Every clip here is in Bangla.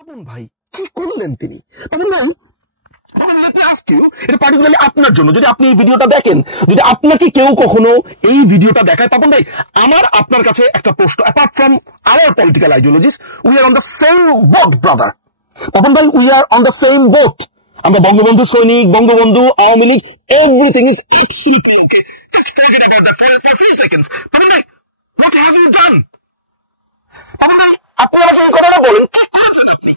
আপন ভাই কি করলেন তিনি? আপন ভাই এটা পার্টিকুলারলি আপনার জন্য, যদি আপনি এই ভিডিওটা দেখেন, যদি আপনাকে কেউ কখনো এই ভিডিওটা দেখায়, তখন ভাই আমার আপনার কাছে একটা প্রশ্ন, apart from our political ideologies, we are on the same boat brother. তখন ভাই we are on the same boat. আমরা বঙ্গবন্ধু সৈনিক, Bangabandhu, Awami League, everything is absolutely okay. Just forget about that for few seconds. তখন ভাই হোয়াট হ্যাভ ইউ ডান? তখন ভাই আপনি আমাকে এই কথাটা বলেন, কি করেছেন আপনি?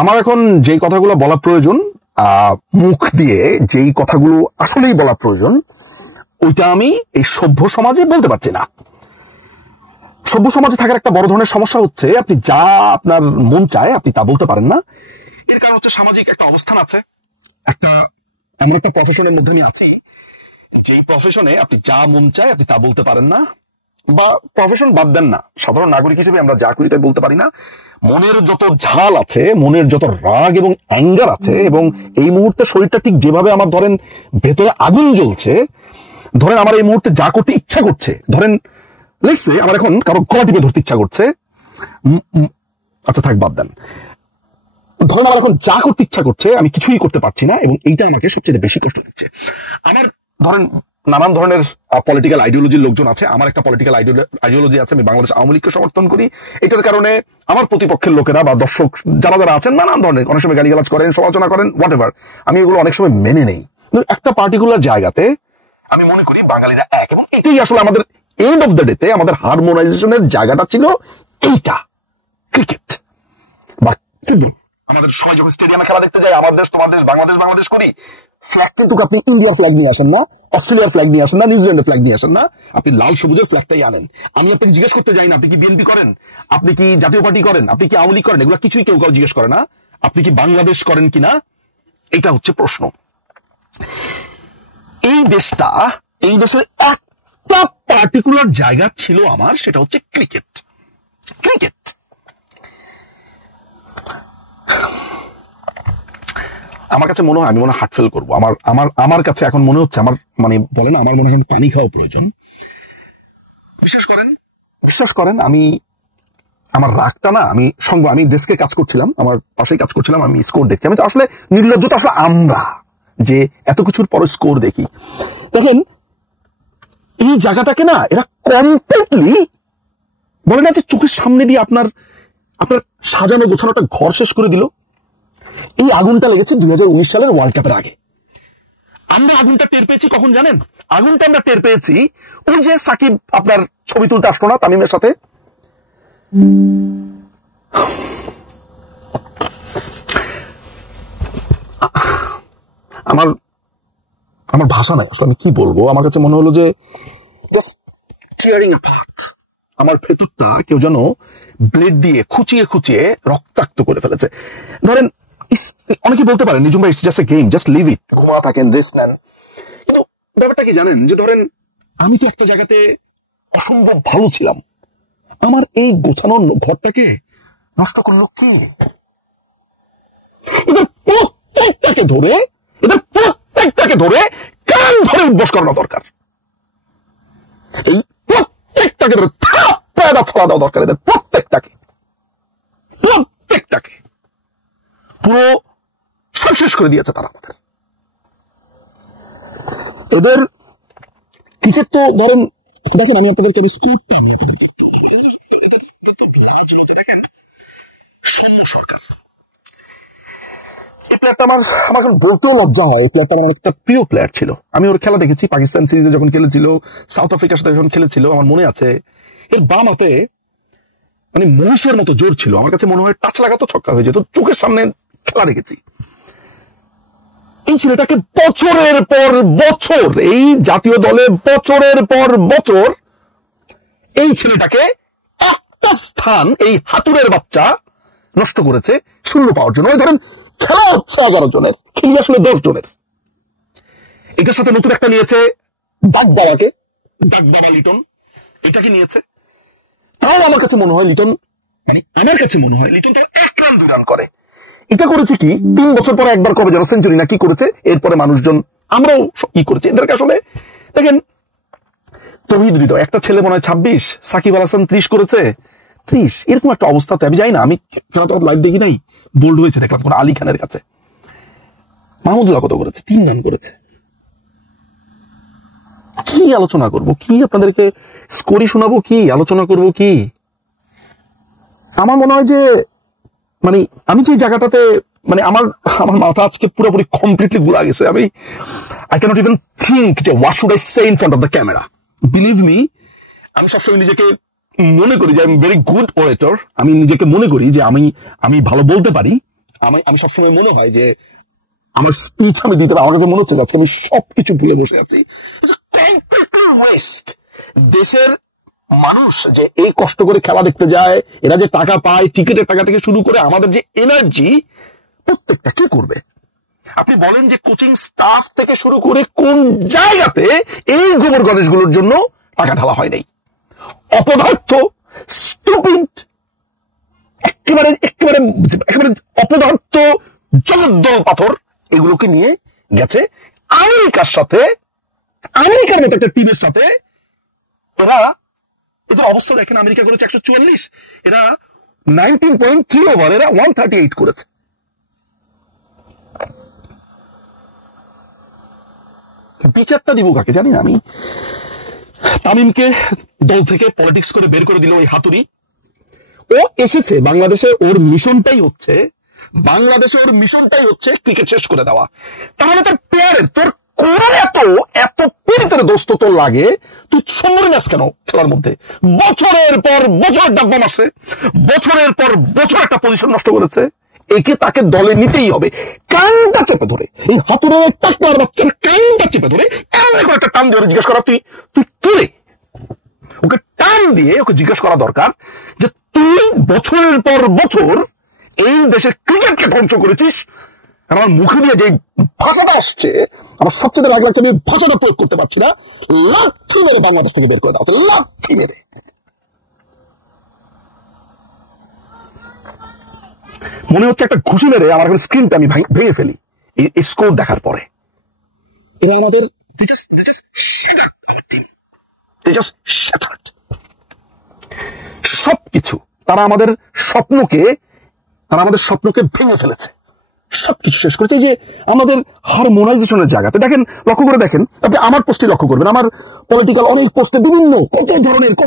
আমার এখন যেই কথাগুলো বলা প্রয়োজন, মুখ দিয়ে যেই কথাগুলো আসলেই বলা প্রয়োজন, ওইটা আমি এই সভ্য সমাজে বলতে পারছি না। সভ্য সমাজে থাকার একটা বড় ধরনের সমস্যা হচ্ছে, আপনি যা আপনার মন চায় আপনি তা বলতে পারেন না। এর কারণ হচ্ছে সামাজিক একটা অবস্থান আছে। এমন একটা প্রফেশনের মধ্যে আমি আছি, যেই প্রফেশনে আপনি যা মন চায় আপনি তা বলতে পারেন না, বা প্রফেশন বাদ দেন না, সাধারণ নাগরিক হিসেবে আমরা যা খুশি তাই বলতে পারি না। মনের যত ঝাল আছে, মনের যত রাগ এবং অ্যাঙ্গার আছে, এবং এই মুহূর্তে শরীরটা ঠিক যেভাবে আমার ধরেন ভেতরে আগুন জ্বলছে, ধরেন আমার এই মুহূর্তে যা করতে ইচ্ছা করছে, ধরেন লেটস সে আমার এখন কারো গলা টিপে ধরতে ইচ্ছা করছে, আচ্ছা থাক বাদ দেন, ধরেন আমার এখন যা করতে ইচ্ছা করছে আমি কিছুই করতে পারছি না, এবং এইটা আমাকে সবচেয়ে বেশি কষ্ট দিচ্ছে। আমার ধরেন নানান ধরনের পলিটিক্যাল আইডিওলজির লোকজন আছে, আমার একটা পলিটিক্যাল আইডিওলজি আছে, আমি বাংলাদেশ আওয়ামী লীগকে সমর্থন করি। এটার কারণে আমার প্রতিপক্ষের লোকেরা বা দর্শক যারা যারা আছেন নানান ধরনের অনেক সময় গালিগালাজ করেন, সমালোচনা করেন, হোয়াট এভার, আমি এগুলো অনেক সময় মেনে নেই। কিন্তু একটা পার্টিকুলার জায়গাতে আমি মনে করি বাঙালিরা এক, এবং এটাই আসলে আমাদের এন্ড অফ দ্য ডেতে আমাদের হারমোনাইজেশনের জায়গাটা ছিল এইটা, ক্রিকেট বা ফুটবল। আমাদের সবাই যখন স্টেডিয়ামে খেলা দেখতে যাই, আমার দেশ তোমার দেশ, বাংলাদেশ বাংলাদেশ করি, ফ্ল্যাগ কিন্তু আপনি ইন্ডিয়ার ফ্ল্যাগ নিয়ে আসেন না, অস্ট্রেলিয়ার ফ্ল্যাগ নিয়ে আসেন না, নিউজিল্যান্ডের ফ্ল্যাগ নিয়ে আসেন না, আপনি লাল সবুজের ফ্ল্যাগটাই আনেন। আমি আপনাকে জিজ্ঞেস করতে যাই না আপনি কি বিএনপি করেন, আপনি কি জাতীয় পার্টি করেন, আপনি কি আওয়ামী লীগ করেন, এগুলো কিছুই কেউ কাউ জিজ্ঞেস করে না। আপনি কি বাংলাদেশ করেন কিনা, এটা হচ্ছে প্রশ্ন। এই দেশটা, এই দেশের একটা পার্টিকুলার জায়গা ছিল আমার, সেটা হচ্ছে ক্রিকেট। ক্রিকেট আমার কাছে মনে হয়, আমি মনে হয় হার্ট ফেল করবো। আমার কাছে এখন মনে হচ্ছে, আমার মানে বলে না, আমার মনে হয় পানি খাওয়া প্রয়োজন। বিশ্বাস করেন আমি আমার রাগটা না, আমি দেশকে কাজ করছিলাম, আমার পাশেই কাজ করছিলাম, আমি স্কোর দেখছি। আমি তো আসলে নির্লজ্জতা, আসলে আমরা যে এত কিছুর পর স্কোর দেখি, দেখেন এই জায়গাটাকে না এরা কমপ্লিটলি বলে না যে চোখের সামনে দিয়ে আপনার সাজানো গোছানোটা ঘর শেষ করে দিল। এই আগুনটা লেগেছে 2019 সালের ওয়ার্ল্ড কাপের আগে। আমরা আগুনটা টের পেয়েছি কখন জানেন? আগুনটা আমরা টের পেয়েছি ওই যে সাকিব আপনার ছবি তুলতে আসলো না তামিমের সাথে, আমার ভাষা নাই আসলে, আমি কি বলবো। আমার কাছে মনে হলো যে জাস্ট টিয়ারিং অ্যাপার্ট, আমার ভেতরটা কেউ যেন ব্লেড দিয়ে খুঁচিয়ে খুঁচিয়ে রক্তাক্ত করে ফেলেছে। ধরেন অনেকে বলতে পারেন নিজুম ভাই, it's just a game, just leave it, ঘুমা থাকেন, রেস্ট নেন। কিন্তু ব্যাপারটা কি জানেন, যে ধরেন আমি তো একটা জায়গাতে অসম্ভব ভালো ছিলাম, আমার এই গোছানোর ঘরটাকে নষ্ট করলো কে? এদের প্রত্যেকটাকে ধরে কান ধরে উদ্বোস করানো দরকার, এই প্রত্যেকটাকে ধরে থাপ্পড়া ফেলা দেওয়া দরকার, এদের প্রত্যেকটাকে পুরো সব শেষ করে দিয়েছে তারা আমাদের। এদের ক্রিকেট তো ধরেন, দেখেন আমি আপনাদেরকে স্কোরটা আমার এখন বলতেও লজ্জা হয়। এই প্লেয়ারটা আমার একটা প্রিয় প্লেয়ার ছিল, আমি ওর খেলা দেখেছি পাকিস্তান সিরিজে যখন খেলেছিল, সাউথ আফ্রিকার সাথে যখন খেলেছিল, আমার মনে আছে এর বাম হাতে মানে মহিষের মতো জোর ছিল। আমার কাছে মনে হয় টাচ লাগাতো ছক্কা হয়ে যেত, চোখের সামনে খেলা দেখেছি। এই ছেলেটাকে বছরের পর বছর এই জাতীয় দলে বছরের পর বছর এই ছেলেটাকে একটা স্থান এই হাতুড়ের বাচ্চা নষ্ট করেছে শূন্য পাওয়ার জন্য। ধরেন খেলা হচ্ছে 11 জনের, খেলি আসলে 10 জনের। এটার সাথে নতুন একটা নিয়েছে ডাকবাবা লিটন, এটাকে নিয়েছে। তাও আমার কাছে মনে হয় লিটন তো 1 রান 2 রান করে। এটা করেছে কি 3 বছর পরে একবার কবে যেন সেঞ্চুরি না কি করেছে, এরপরে মানুষজন আমরাও করেছি এদেরকে। আসলে দেখেন, তৌহিদ হৃদয় একটা ছেলে মনে হয় 26, সাকিব আল হাসান 30 করেছে, 30 এরকম একটা অবস্থাতে আমি যাই না, আমি খেলা তো লাইভ দেখি নাই, বোল্ড হয়েছে দেখলাম কোন আলী খানের কাছে। মাহমুদুল্লাহ কত করেছে? 3 রান করেছে। কি আলোচনা করব, কি আপনাদেরকে স্কোরি শোনাবো, কি আলোচনা করব, কি? আমার মনে হয় যে মানে আমি যে জায়গাটাতে মানে আমার মাথা আজকে পুরোপুরি কমপ্লিটলি গুলা গেছে। আই ক্যানট ইভেন থিঙ্ক যে what should I say in front of the camera. Believe me, আমি সবসময় নিজেকে মনে করি যে আই এম ভেরি গুড ওরেটর। আমি নিজেকে মনে করি যে আমি ভালো বলতে পারি। আমি সবসময় মনে হয় যে আমার স্পিচ আমি দিতে পারি। আমার কাছে মনে হচ্ছে আজকে আমি সবকিছু ভুলে বসে আছি। দেশের মানুষ যে এই কষ্ট করে খেলা দেখতে যায়, এরা যে টাকা পায়, টিকিটের টাকা থেকে শুরু করে আমাদের যে এনার্জি, প্রত্যেকটা কি করবে? আপনি বলেন যে কোচিং স্টাফ থেকে শুরু করে কোন জায়গাতে এই গোবর গণেশগুলোর জন্য টাকা ঢালা হয় নাই? অপদার্থ, স্টুপিড, একেবারে একেবারে একেবারে অপদার্থ জগদ্দল পাথর এগুলোকে নিয়ে গেছে আমেরিকার সাথে, আমেরিকার মতো একটা টিমের সাথে। এদের অবস্থা দেখেন, আমেরিকা করেছে 144, এরা 19.3 ওভার, এরা 138 করেছে। বিচারটা দিব কাকে জানি না আমি। তামিমকে দল থেকে পলিটিক্স করে বের করে দিল ওই হাতুড়ি। ও এসেছে বাংলাদেশে, ওর মিশনটাই হচ্ছে ক্রিকেট শেষ করে দেওয়া। তাহলে তোর প্লেয়ারের, তোর কোন এত পীড়িতের দোস্ত তোর লাগে, তুই সুন্দরী ম্যাচ কেন খেলার মধ্যে? বছরের পর বছর ডাব্বা মারছে, বছরের পর বছর একটা পজিশন নষ্ট করেছে। একে তাকে দলে নিতেই হবে। কানটা চেপে ধরে, এই হাতুড়ে টাকলার বাচ্চার কানটা চেপে ধরে এমন একটা টান দিয়ে জিজ্ঞেস করা, তুই কে রে? ওকে টান দিয়ে ওকে জিজ্ঞেস করা দরকার যে তুই বছরের পর বছর এই দেশের ক্রিকেটকে ধ্বংস করেছিস। আমার মুখে দিয়ে যে ভাষাটা আসছে, আমার সবচেয়ে রাগ লাগছে, আমি ভাষাটা প্রয়োগ করতে পারছি না। লাঠি মেরে বাংলাদেশ থেকে বের করে দাও, লাঠি মেরে। মনে হচ্ছে একটা ঘুষি মেরে আমার স্ক্রিনটা আমি ভেঙে ফেলি এই স্কোর দেখার পরে। এরা আমাদের সবকিছু, তারা আমাদের স্বপ্নকে ভেঙে ফেলেছে, সবকিছু শেষ করেছে। যে আমাদের হারমোনাইজেশনের জায়গাতে দেখেন, লক্ষ্য করে দেখেন, আপনি আমার পোস্টে লক্ষ্য করবেন, আমার পলিটিক্যাল অনেক পোস্টে বিভিন্ন কত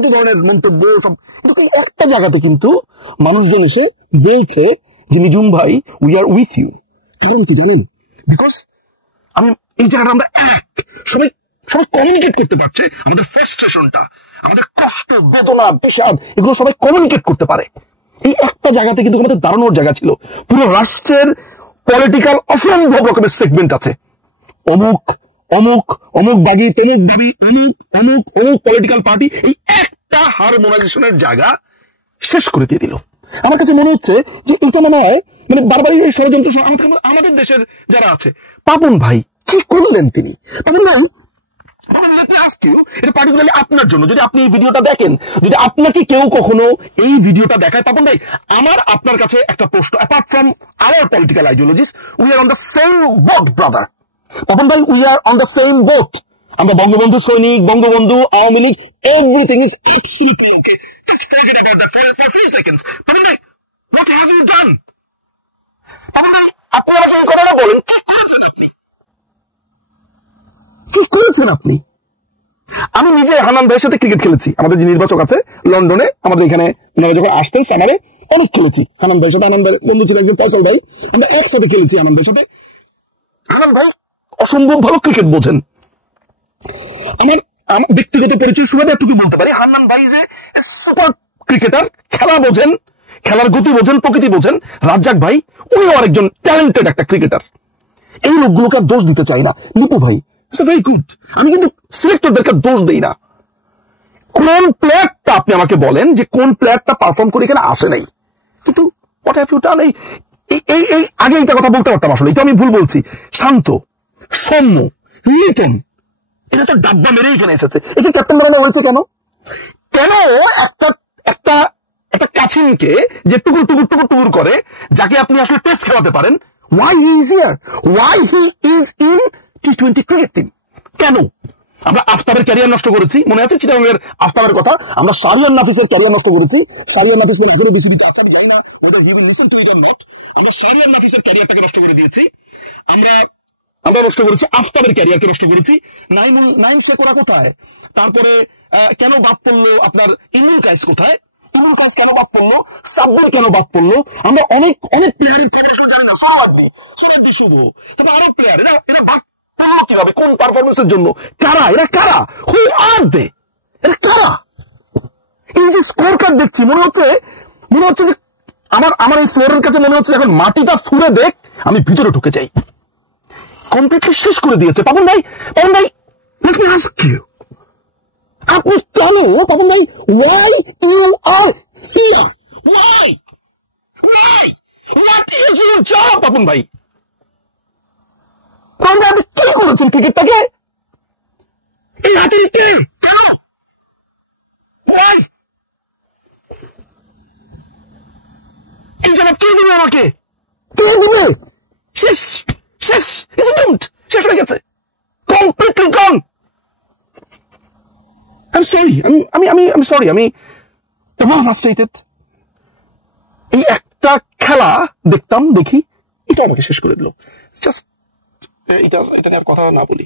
ধরনের মন্তব্য সব, কিন্তু একটা জায়গাতে কিন্তু মানুষজন এসে বলছে যে নিজুম ভাই, উই আর উইথ ইউ। কারণ কি জানেন? বিকজ এই জায়গাটা আমরা সবাই কমিউনিকেট করতে পারছে, আমাদের ফ্রাস্ট্রেশনটা, আমাদের কষ্ট, বেদনা, বিষাদ, এগুলো সবাই কমিউনিকেট করতে পারে। এই একটা জায়গাতে কিন্তু আমাদের দাঁড়ানোর জায়গা ছিল। পুরো রাষ্ট্রের পলিটিক্যাল অসম্ভব রকমের সেগমেন্ট আছে, অমুক বাগি, তমুক দাবি, অমুক পলিটিক্যাল পার্টি, এই একটা হারমোনাইজেশনের জায়গা শেষ করে দিয়ে দিল। আমার কাছে মনে হচ্ছে যে এটা মনে হয় মানে বারবার এই ষড়যন্ত্র আমাদের দেশের যারা আছে। পাপন ভাই কি করলেন তিনি? পাপন ভাই, এটা পার্টিকুলারলি আপনার জন্য, যদি আপনি এই ভিডিওটা দেখেন, যদি আপনাকে কেউ কখনো এই ভিডিওটা দেখায়, পাপন ভাই আমার আপনার কাছে একটা প্রশ্ন। Apart from our political ideologies, we are on the same boat brother. Papon ভাই, we are on the same boat. আমরা বঙ্গবন্ধু সৈনিক, Bangabandhu, Awami League, everything is absolutely okay. Just forget about that for a few seconds. Papon ভাই, what have you done? Papon ভাই, আপনি আমাকে এই কথাটা বলেন, কি করেছেন আপনি? আমি নিজে হান্নান ভাইয়ের সাথে ক্রিকেট খেলেছি। আমাদের যে নির্বাচক আছে লন্ডনে, আমাদের এখানে ওনারা যখন আসতেন সামারে, অনেক খেলেছি হান্নান ভাইয়ের সাথে। হান্নান ভাইয়ের বন্ধু ছিলেন একজন ফয়সাল ভাই, আমরা একসাথে খেলেছি হান্নান ভাইয়ের সাথে। হান্নান ভাই অসম্ভব ভালো ক্রিকেট বোঝেন। আমার ব্যক্তিগত পরিচয় সুবাদে এটুকু বলতে পারি, হান্নান ভাই যে সুপার ক্রিকেটার, খেলা বোঝেন, খেলার গতি বোঝেন, প্রকৃতি বোঝেন। রাজ্জাক ভাই, উনিও আরেকজন ট্যালেন্টেড একটা ক্রিকেটার। এই লোকগুলোকে দোষ দিতে চাই না। লিপু ভাই ভেরি গুড, আমি কিন্তু সিলেক্টরদেরকে দোষ দেই না। কোন প্লেয়ারটা আপনি আমাকে বলেন যে কোন প্লেয়ারটা পারফর্ম করে এখানে আসে নাই, কিন্তু হোয়াট হ্যাভ ইউ ডান? এই আগে এইটা কথা বলতে পারতাম, আসলে এটা আমি ভুল বলছি। শান্ত, সৌম্য, লিটন, এটা তো ডাব্বা মেরে এখানে এসেছে। এটা ক্যাপ্টেন বানানো হয়েছে কেন? একটা কাছিনকে যে টুকুর করে, যাকে আপনি আসলে টেস্ট খেলাতে পারেন, why he is here, why he is in টি-20 ক্রিকেট টিম। কেন? আমরা আফতাবের ক্যারিয়ার নষ্ট করেছি, মনে আছে চিটাগংয়ের আফতাবের কথা? আমরা শাহরিয়ার নাফিসের ক্যারিয়ার নষ্ট করেছি। শাহরিয়ার নাফিস বলে এখনো বিসিবিতে আছে, আমি জানি না whether he will listen to it or not। আমরা শাহরিয়ার নাফিসের ক্যারিয়ারটাকে নষ্ট করে দিয়েছি, আমরা নষ্ট করেছি আফতাবের ক্যারিয়ারকে নষ্ট করেছি। নাইম শেখ ওরা কোথায়? তারপরে কেন বাদ পড়লো আপনার ইমরুল কায়েস কোথায়? ইমরুল কায়েস কেন বাদ পড়লো? সাব্বির কেন বাদ পড়লো? আমরা অনেক প্লেয়ারের জানি না, সোনাদ্দি শুভ, তারপর আরো প্লেয়ার, এরা বাদ পড়লো কিভাবে? কোন পারফরমেন্সের জন্য? কারা এরা? কারা? হু আর দে? এরা কারা? এই যে স্কোর কার্ড দেখছি, মনে হচ্ছে যে আমার এই ফ্লোরের কাছে মনে হচ্ছে এখন মাটিটা ফুঁড়ে দেখ, আমি ভিতরে ঢুকে যাই। কমপ্লিটলি শেষ করে দিয়েছে পাপন ভাই। let me ask you, আপনি কেন পাপন ভাই, why you are here? why what is your job Papon ভাই? আপনি কি করেছেন ক্রিকেটটাকে? এই হাতের কে? কেন? why? এই জবাব কে দিবে আমাকে? কে দিবে? শেষ is it doomed? শেষ হয়ে গেছে, completely gone. I'm sorry, আমি এভাবে frustrated। এই একটা খেলা দেখি, এটা আমাকে শেষ করে দিল। জাস্ট এটা নিয়ে আর কথা না বলি।